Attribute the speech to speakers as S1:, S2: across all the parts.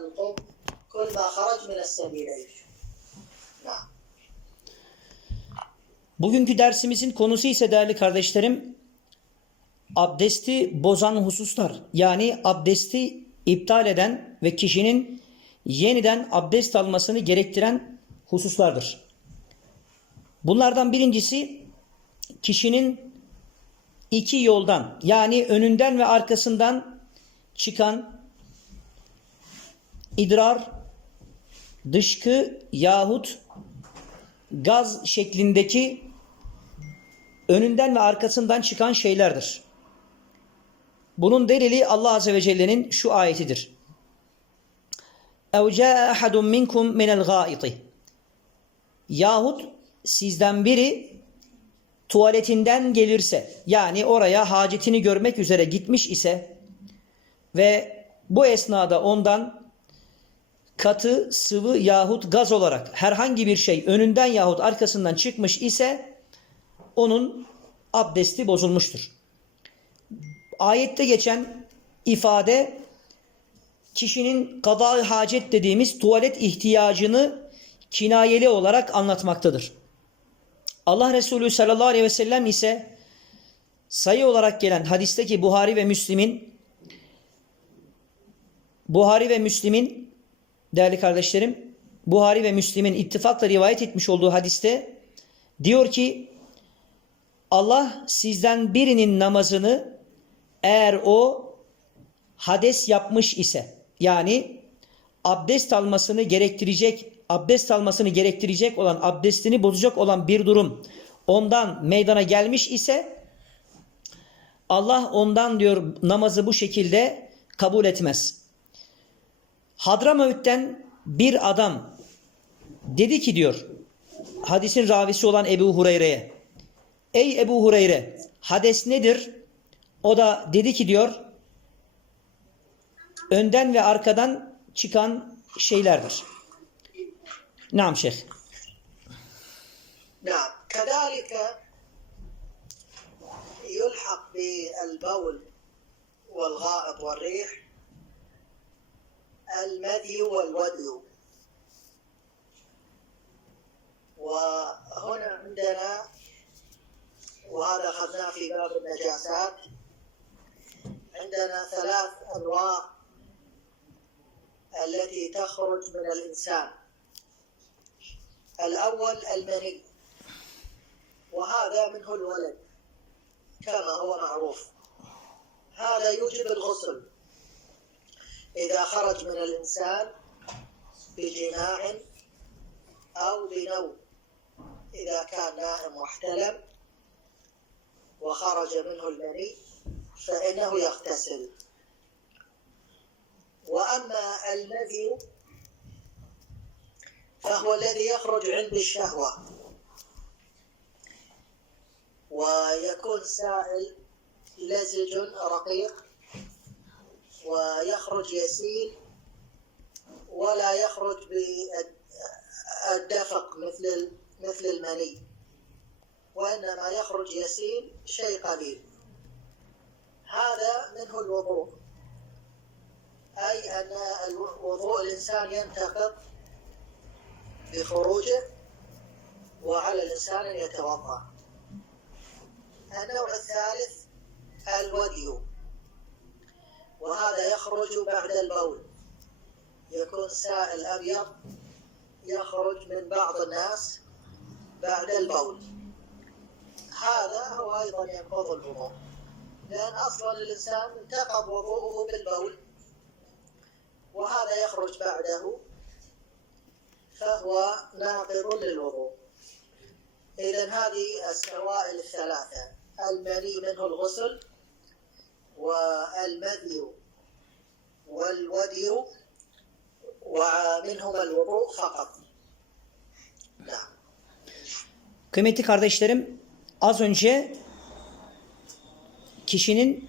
S1: القم كل ما خرج من السبيلين نعم
S2: Bugünkü dersimizin konusu ise değerli kardeşlerim abdesti bozan hususlar. Yani abdesti iptal eden ve kişinin yeniden abdest almasını gerektiren hususlardır. Bunlardan birincisi kişinin iki yoldan yani önünden ve arkasından çıkan idrar, dışkı yahut gaz şeklindeki önünden ve arkasından çıkan şeylerdir. Bunun delili Allah Azze ve Celle'nin şu ayetidir. اَوْ جَاءَ أَحَدٌ مِنْكُمْ مِنَ الْغَائِطِ Yahut sizden biri tuvaletinden gelirse yani oraya hacetini görmek üzere gitmiş ise ve bu esnada ondan katı, sıvı yahut gaz olarak herhangi bir şey önünden yahut arkasından çıkmış ise onun abdesti bozulmuştur. Ayette geçen ifade kişinin kada hacet dediğimiz tuvalet ihtiyacını kinayeli olarak anlatmaktadır. Allah Resulü sallallahu aleyhi ve sellem ise sayı olarak gelen hadisteki Buhari ve Müslim'in Buhari ve Müslim'in değerli kardeşlerim Buhari ve Müslim'in ittifakla rivayet etmiş olduğu hadiste diyor ki Allah sizden birinin namazını eğer o hades yapmış ise yani abdest almasını gerektirecek abdest almasını gerektirecek olan abdestini bozacak olan bir durum ondan meydana gelmiş ise Allah ondan diyor namazı bu şekilde kabul etmez. Hadramavut'ten bir adam dedi ki diyor hadisin ravisi olan Ebu Hureyre'ye Ey Ebu Hureyre hades nedir? O da dedi ki diyor önden ve arkadan çıkan şeylerdir. Nam şeyh.
S1: Nam. Kedalike yulhak bil baul vel gâid vel rih المذي والودي وهنا عندنا وهذا أخذناه في باب النجاسات عندنا ثلاث أنواع التي تخرج من الإنسان. الأول المني وهذا منه الولد كما هو معروف. هذا يوجب الغسل. إذا خرج من الإنسان بجماع أو بنوم إذا كان نائم واحتلم وخرج منه المني فإنه يغتسل. وأما المذي فهو الذي يخرج عند الشهوة ويكون سائل لزج رقيق. ويخرج يسيل ولا يخرج بالدفق مثل مثل المني وإنما يخرج يسيل شيء قليل. هذا منه الوضوء. أي أن وضوء الإنسان ينتقض بخروجه وعلى الإنسان أن يتوضأ. النوع الثالث الودي وهذا يخرج بعد البول. يكون سائل أبيض يخرج من بعض الناس بعد البول. هذا هو أيضا ينقض الوضوء. لأن أصلا الإنسان انتقض وضوءه بالبول وهذا يخرج بعده فهو ناقض للوضوء. إذا هذه السوائل الثلاثة المني منه الغسل والمذي والودي ومنهما الوضوء فقط نعم
S2: Kıymetli kardeşlerim az önce kişinin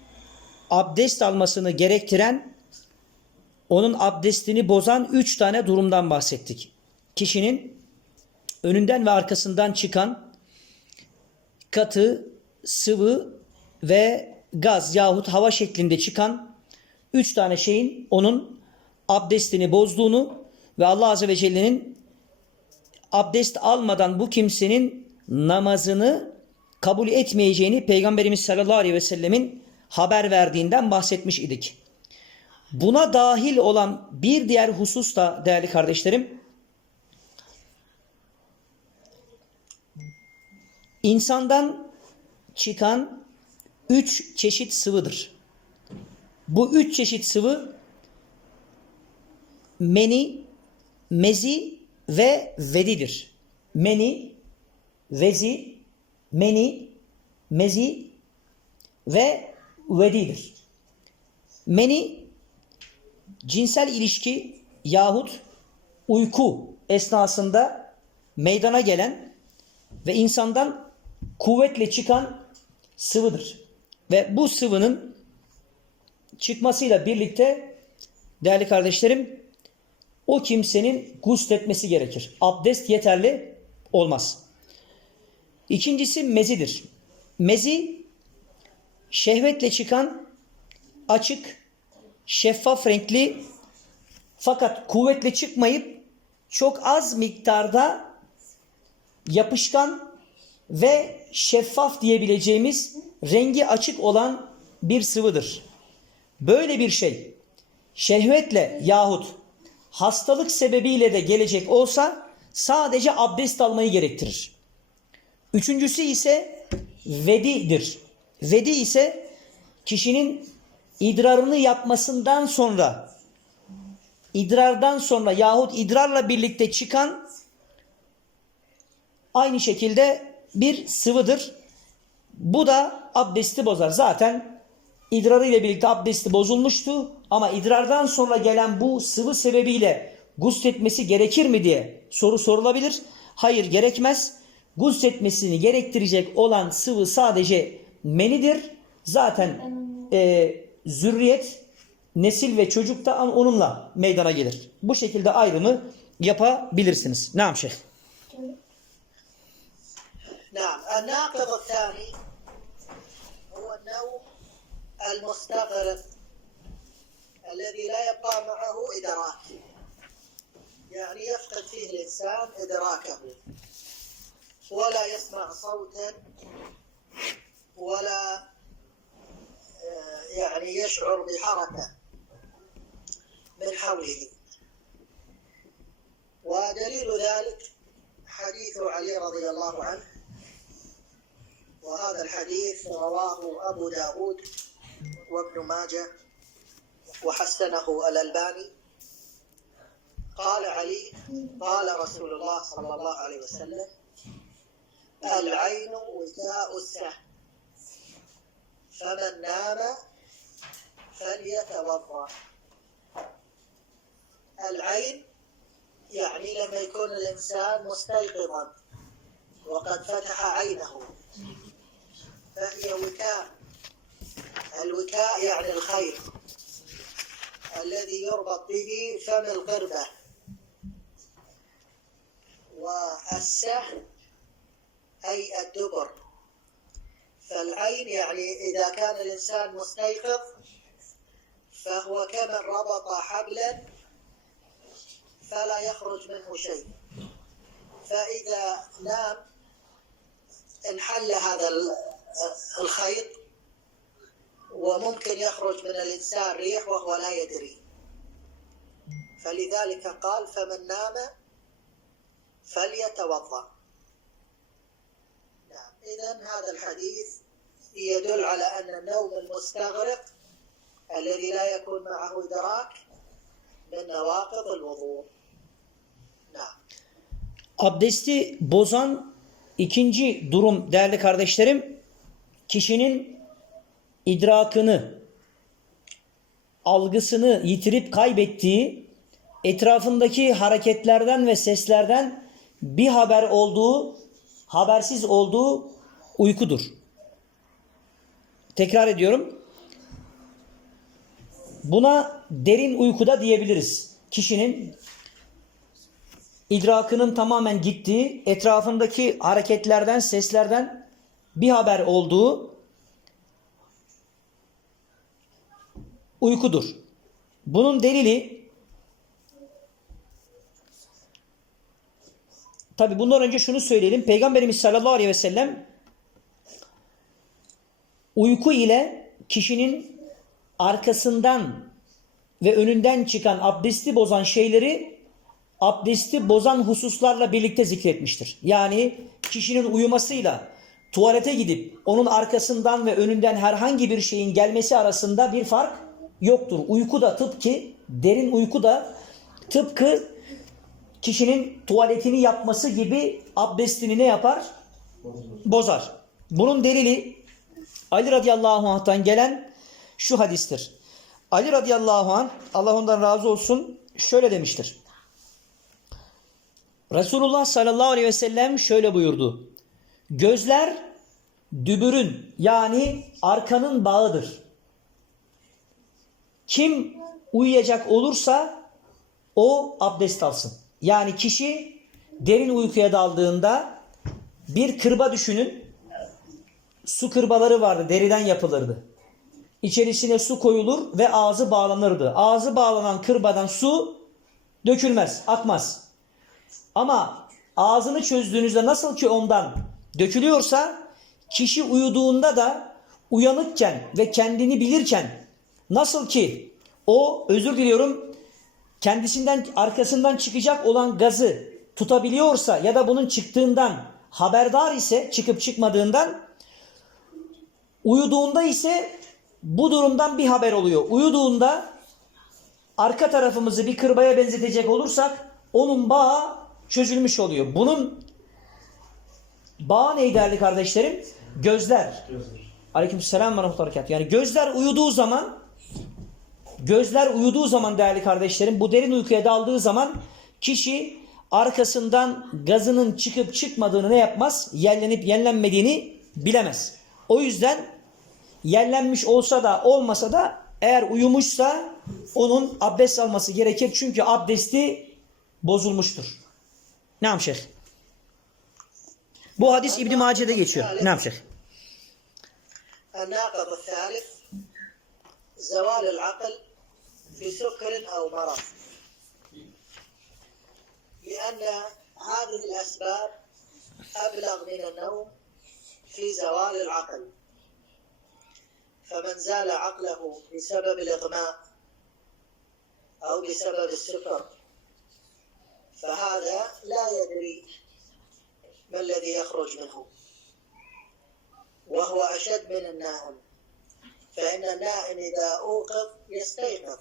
S2: abdest almasını gerektiren onun abdestini bozan üç tane durumdan bahsettik. Kişinin önünden ve arkasından çıkan katı, sıvı ve gaz yahut hava şeklinde çıkan üç tane şeyin onun abdestini bozduğunu ve Allah Azze ve Celle'nin abdest almadan bu kimsenin namazını kabul etmeyeceğini Peygamberimiz sallallahu aleyhi ve sellemin haber verdiğinden bahsetmiş idik. Buna dahil olan bir diğer husus da değerli kardeşlerim, insandan çıkan üç çeşit sıvıdır. Bu üç çeşit sıvı meni, mezi ve vedidir. Meni, vezi, meni, mezi ve vedidir. Meni cinsel ilişki yahut uyku esnasında meydana gelen ve insandan kuvvetle çıkan sıvıdır. Ve bu sıvının çıkmasıyla birlikte değerli kardeşlerim o kimsenin gusletmesi gerekir. Abdest yeterli olmaz. İkincisi mezidir. Mezi şehvetle çıkan açık, şeffaf renkli fakat kuvvetle çıkmayıp çok az miktarda yapışkan ve şeffaf diyebileceğimiz rengi açık olan bir sıvıdır. Böyle bir şey şehvetle yahut hastalık sebebiyle de gelecek olsa sadece abdest almayı gerektirir. Üçüncüsü ise vedidir. Vedi ise kişinin idrarını yapmasından sonra idrardan sonra yahut idrarla birlikte çıkan aynı şekilde bir sıvıdır. Bu da abdesti bozar. Zaten idrarı ile birlikte abdesti bozulmuştu ama idrardan sonra gelen bu sıvı sebebiyle gusletmesi gerekir mi diye soru sorulabilir. Hayır gerekmez. Gusletmesini gerektirecek olan sıvı sadece menidir. Zaten e, zürriyet, nesil ve çocuk da onunla meydana gelir. Bu şekilde ayrımı yapabilirsiniz. Naam şeyh.
S1: نعم الناقض الثاني النوم المستغرق الذي لا يبقى معه إدراك. يعني يفقد فيه الإنسان إدراكه. ولا يسمع صوتا ولا آه، يعني يشعر بحركة من حوله. ودليل ذلك حديث علي رضي الله عنه. وهذا الحديث رواه أبو داود وابن ماجه وحسنه الألباني. قال علي قال رسول الله صلى الله عليه وسلم العين وكاء السهم فمن نام فليتوضأ. العين يعني لما يكون الإنسان مستيقظا وقد فتح عينه. فهي وكاء. الوكاء يعني الخير. الذي يربط به فم القربة. والسهم أي الدبر. فالعين يعني إذا كان الإنسان مستيقظ فهو كمن ربط حبلا فلا يخرج منه شيء. فإذا نام انحل هذا الخيط وممكن يخرج من الإنسان ريح وهو لا يدري. فلذلك قال فمن نام فليتوضأ. نعم إذا هذا الحديث يدل على أن النوم المستغرق الذي لا يكون معه إدراك من نواقض الوضوء. نعم.
S2: Abdesti bozan ikinci durum değerli kardeşlerim kişinin idrakını algısını yitirip kaybettiği etrafındaki hareketlerden ve seslerden bir haber olduğu habersiz olduğu uykudur. Tekrar ediyorum. Buna derin uykuda diyebiliriz. Kişinin idrakının tamamen gittiği, etrafındaki hareketlerden, seslerden bir haber olduğu uykudur. Bunun delili tabi bundan önce şunu söyleyelim. Peygamberimiz sallallahu aleyhi ve sellem uyku ile kişinin arkasından ve önünden çıkan abdesti bozan şeyleri abdesti bozan hususlarla birlikte zikretmiştir. Yani kişinin uyumasıyla tuvalete gidip onun arkasından ve önünden herhangi bir şeyin gelmesi arasında bir fark yoktur. Uyku da tıpkı derin uyku da tıpkı kişinin tuvaletini yapması gibi abdestini ne yapar? Bozar. Bunun delili Ali radıyallahu anh'tan gelen şu hadistir. Ali radıyallahu anh Allah ondan razı olsun şöyle demiştir. Resulullah sallallahu aleyhi ve sellem şöyle buyurdu. Gözler dübürün yani arkanın bağıdır. Kim uyuyacak olursa o abdest alsın. Yani kişi derin uykuya daldığında bir kırba düşünün. Su kırbaları vardı, deriden yapılırdı. İçerisine su koyulur ve ağzı bağlanırdı. Ağzı bağlanan kırbadan su dökülmez, akmaz. Ama ağzını çözdüğünüzde nasıl ki ondan dökülüyorsa kişi uyuduğunda da uyanıkken ve kendini bilirken nasıl ki o özür diliyorum kendisinden arkasından çıkacak olan gazı tutabiliyorsa ya da bunun çıktığından haberdar ise çıkıp çıkmadığından uyuduğunda ise bu durumdan bir haber oluyor. Uyuduğunda arka tarafımızı bir kırbaya benzetecek olursak onun bağı çözülmüş oluyor. Bunun bağı neydi değerli kardeşlerim? Gözler. Aleykümselam ve berekatuhu. Yani gözler uyuduğu zaman gözler uyuduğu zaman değerli kardeşlerim bu derin uykuya daldığı zaman kişi arkasından gazının çıkıp çıkmadığını ne yapmaz? Yerlenip yenlenmediğini bilemez. O yüzden yerlenmiş olsa da olmasa da eğer uyumuşsa onun abdest alması gerekir. Çünkü abdesti bozulmuştur. Ne yap şeyh? Bu hadis İbn Mace'de geçiyor. Yap şeyh?
S1: الناقض الثالث زوال العقل في سكر أو مرض لأن هذه الأسباب أبلغ من النوم في زوال العقل فمن زال عقله بسبب الإغماء أو بسبب السكر فهذا لا يدري ما الذي يخرج منه؟ وهو أشد من النائم فإن النائم إذا أوقظ يستيقظ.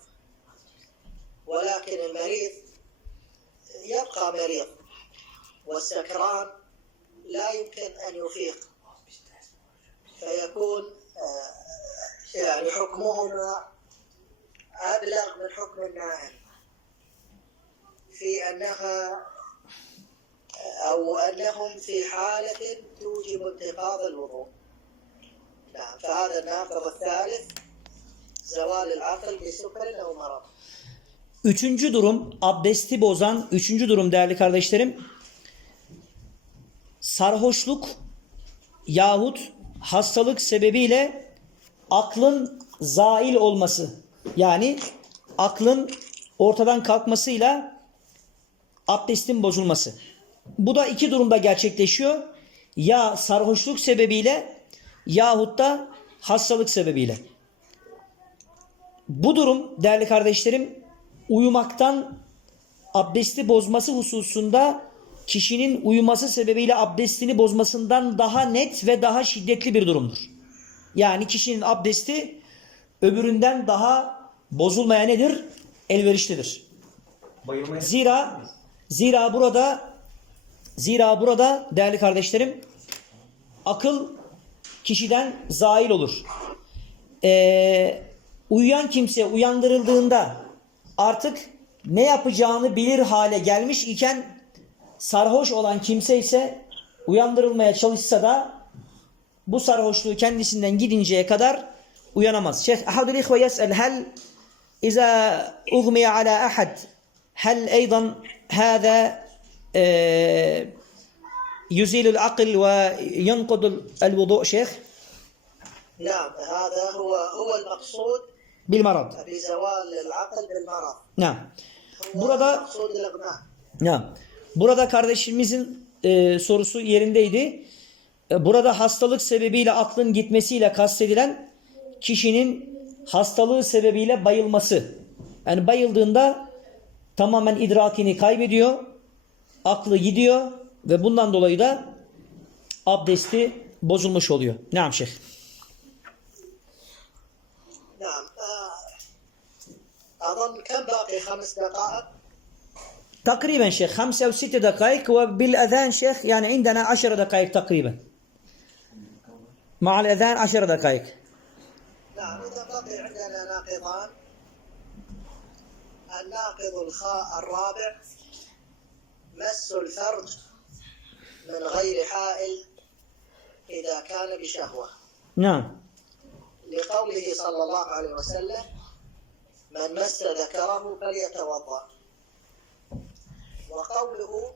S1: ولكن المريض يبقى مريض. والسكران لا يمكن أن يفيق. فيكون آه، يعني حكمهما أبلغ من حكم النائم في أنها أو أنهم في حالة توجب انتقاض الوضوء نعم فهذا الناقض الثالث زوال العقل بسكر أو مرض
S2: Üçüncü durum abdesti bozan üçüncü durum değerli kardeşlerim sarhoşluk yahut hastalık sebebiyle aklın zail olması yani aklın ortadan kalkmasıyla abdestin bozulması. Bu da iki durumda gerçekleşiyor. Ya sarhoşluk sebebiyle yahut da hastalık sebebiyle. Bu durum değerli kardeşlerim uyumaktan abdesti bozması hususunda kişinin uyuması sebebiyle abdestini bozmasından daha net ve daha şiddetli bir durumdur. Yani kişinin abdesti öbüründen daha bozulmaya nedir? Elverişlidir.
S3: Bayılmaya
S2: Zira zira burada zira burada değerli kardeşlerim akıl kişiden zail olur. Ee, uyuyan kimse uyandırıldığında artık ne yapacağını bilir hale gelmiş iken sarhoş olan kimse ise uyandırılmaya çalışsa da bu sarhoşluğu kendisinden gidinceye kadar uyanamaz. Şeyh ahadul ihve yes'el hel iza ugmiye ala ahad hel eydan hâzâ يزيل العقل وينقض الوضوء شيخ
S1: نعم هذا هو هو المقصود
S2: بالمرض
S1: بزوال العقل بالمرض
S2: نعم
S1: هو
S2: Burada
S1: مقصود الإغماء
S2: نعم Burada kardeşimizin e, sorusu yerindeydi. E, burada hastalık sebebiyle aklın gitmesiyle kastedilen kişinin hastalığı sebebiyle bayılması. Yani bayıldığında tamamen idrakini kaybediyor, aklı gidiyor ve bundan dolayı da abdesti bozulmuş oluyor. Naam şeyh.
S1: نعم آه، أظن كم باقي خمس دقائق
S2: تقريبا شيخ خمسة أو ست دقائق وبالأذان شيخ يعني عندنا عشر دقائق تقريبا مع الأذان عشر دقائق
S1: نعم إذا بقي عندنا ناقضان الناقض الخاء الرابع مس الفرج من غير حائل إذا كان بشهوة.
S2: نعم.
S1: لقوله صلى الله عليه وسلم من مس ذكره فليتوضأ. وقوله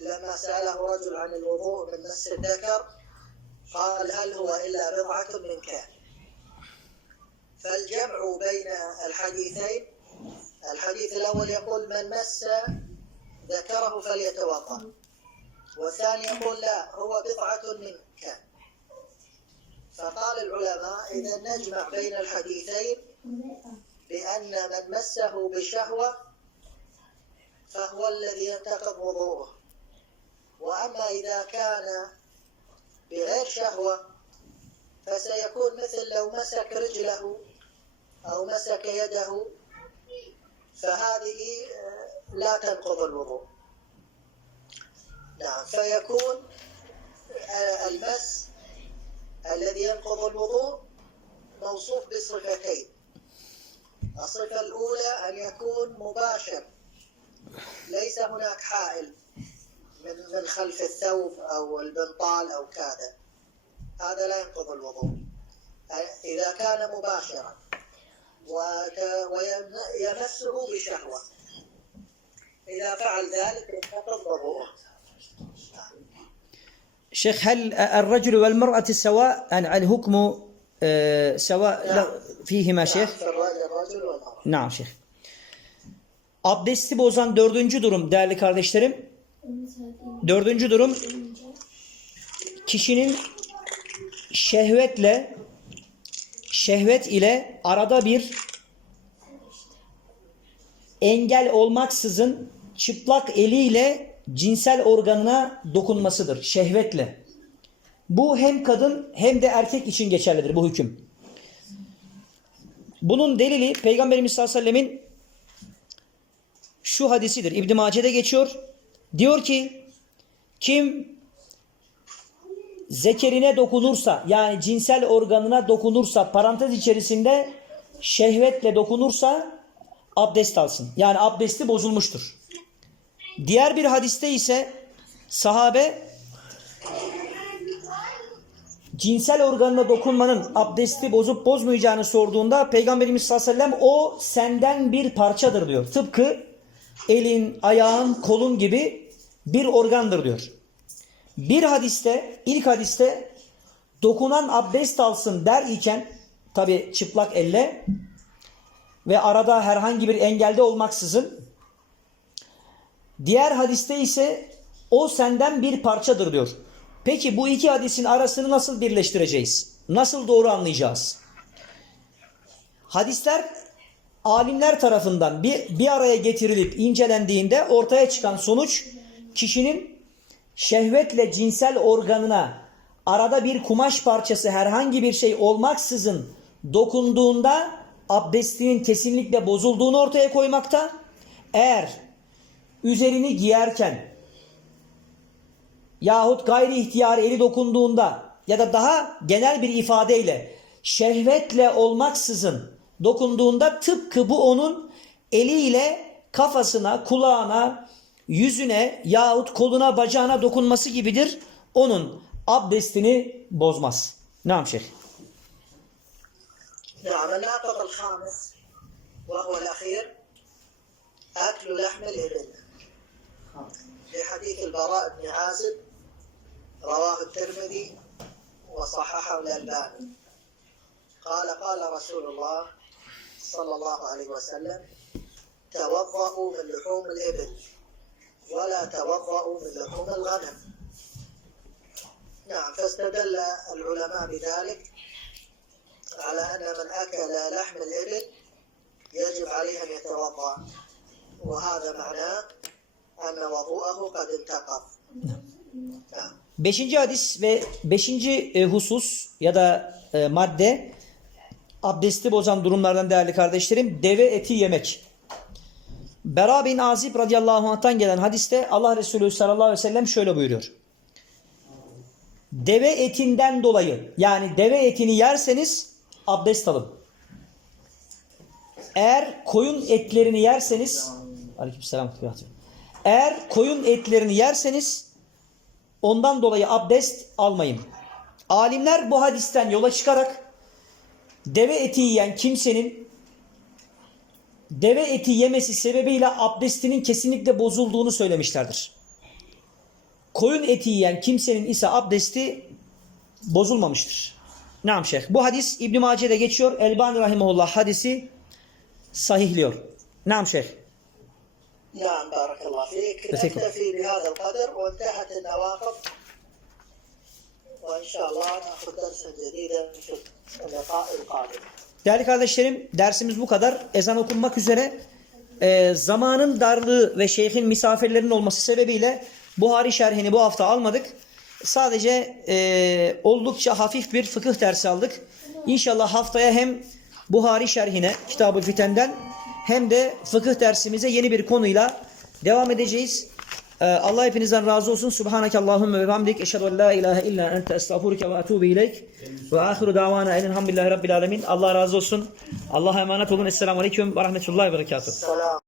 S1: لما سأله رجل عن الوضوء من مس الذكر قال هل هو إلا بضعة من كان. فالجمع بين الحديثين الحديث الأول يقول من مس ذكره فليتوضأ. والثاني يقول لا هو بضعة من كان فقال العلماء إذا نجمع بين الحديثين بأن من مسه بشهوة فهو الذي ينتقض وضوءه. وأما إذا كان بغير شهوة فسيكون مثل لو مسك رجله أو مسك يده فهذه آه، لا تنقض الوضوء. نعم فيكون آه، المس الذي ينقض الوضوء موصوف بصفتين. الصفة الأولى أن يكون مباشر ليس هناك حائل من من خلف الثوب أو البنطال أو كذا. هذا لا ينقض الوضوء. إذا كان مباشرا. ويمسه بشهوة إذا فعل ذلك ينتقض وضوءه
S2: شيخ هل الرجل والمرأة سواء يعني الحكم آه، سواء
S1: نعم.
S2: فيهما
S1: نعم،
S2: شيخ
S1: في الرجل الرجل والمرأة
S2: Naam şeyh. Abdesti bozan dördüncü durum değerli kardeşlerim. Dördüncü durum kişinin şehvetle şehvet ile arada bir engel olmaksızın çıplak eliyle cinsel organına dokunmasıdır şehvetle. Bu hem kadın hem de erkek için geçerlidir bu hüküm. Bunun delili Peygamberimiz sallallahu aleyhi ve sellemin şu hadisidir. İbn Mace'de geçiyor. Diyor ki kim zekerine dokunursa yani cinsel organına dokunursa parantez içerisinde şehvetle dokunursa abdest alsın. Yani abdesti bozulmuştur. Diğer bir hadiste ise sahabe cinsel organına dokunmanın abdesti bozup bozmayacağını sorduğunda Peygamberimiz sallallahu aleyhi ve sellem o senden bir parçadır diyor. Tıpkı elin, ayağın, kolun gibi bir organdır diyor. Bir hadiste, ilk hadiste dokunan abdest alsın der iken tabi çıplak elle ve arada herhangi bir engelde olmaksızın diğer hadiste ise o senden bir parçadır diyor. Peki bu iki hadisin arasını nasıl birleştireceğiz? Nasıl doğru anlayacağız? Hadisler alimler tarafından bir, bir araya getirilip incelendiğinde ortaya çıkan sonuç kişinin şehvetle cinsel organına arada bir kumaş parçası herhangi bir şey olmaksızın dokunduğunda abdestinin kesinlikle bozulduğunu ortaya koymakta. Eğer üzerini giyerken yahut gayri ihtiyar eli dokunduğunda ya da daha genel bir ifadeyle şehvetle olmaksızın dokunduğunda tıpkı bu onun eliyle kafasına, kulağına, yüzüne yahut koluna, bacağına dokunması gibidir. Onun abdestini bozmaz. Naam şeyh.
S1: نعم الناقض الخامس وهو الأخير أكل لحم الإبل في حديث البراء بن عازب رواه الترمذي وصححه الألباني قال قال رسول الله صلى الله عليه وسلم توضأوا من لحوم الإبل ولا توضأوا من لحوم الغنم نعم فاستدل العلماء بذلك على أن من أكل لحم الإبل يجب عليه أن يتوضأ وهذا معناه أن وضوءه قد انتقض نعم
S2: Beşinci hadis ve beşinci e, husus ya da e, madde abdesti bozan durumlardan değerli kardeşlerim deve eti yemek. Bera bin Azib radıyallahu anh'tan gelen hadiste Allah Resulü sallallahu aleyhi ve sellem şöyle buyuruyor. Deve etinden dolayı yani deve etini yerseniz abdest alın. Eğer koyun etlerini yerseniz Aleykümselam. Eğer koyun etlerini yerseniz Ondan dolayı abdest almayın. Alimler bu hadisten yola çıkarak deve eti yiyen kimsenin deve eti yemesi sebebiyle abdestinin kesinlikle bozulduğunu söylemişlerdir. Koyun eti yiyen kimsenin ise abdesti bozulmamıştır. Naam şeyh. Bu hadis İbn Mace'de geçiyor. Elbani rahimehullah hadisi sahihliyor. Naam şeyh.
S1: نعم بارك الله فيك
S2: فيكم.
S1: نكتفي بهذا القدر وانتهت النواقض وإن شاء الله نأخذ درسا جديدا في اللقاء القادم
S2: Değerli kardeşlerim dersimiz bu kadar. Ezan okunmak üzere e, zamanın darlığı ve şeyhin misafirlerinin olması sebebiyle Buhari şerhini bu hafta almadık. Sadece e, oldukça hafif bir fıkıh dersi aldık. İnşallah haftaya hem Buhari şerhine Kitab-ı Fiten'den hem de fıkıh dersimize yeni bir konuyla devam edeceğiz. Ee, Allah hepinizden razı olsun. Subhaneke Allahümme ve hamdik. Eşhedü en la ilahe illa ente estağfuruke ve etubu ileyk. Ve ahiru davana elhamdülillahi rabbil alemin. Allah razı olsun. Allah'a emanet olun. Esselamu aleyküm ve rahmetullahi ve berekatuhu.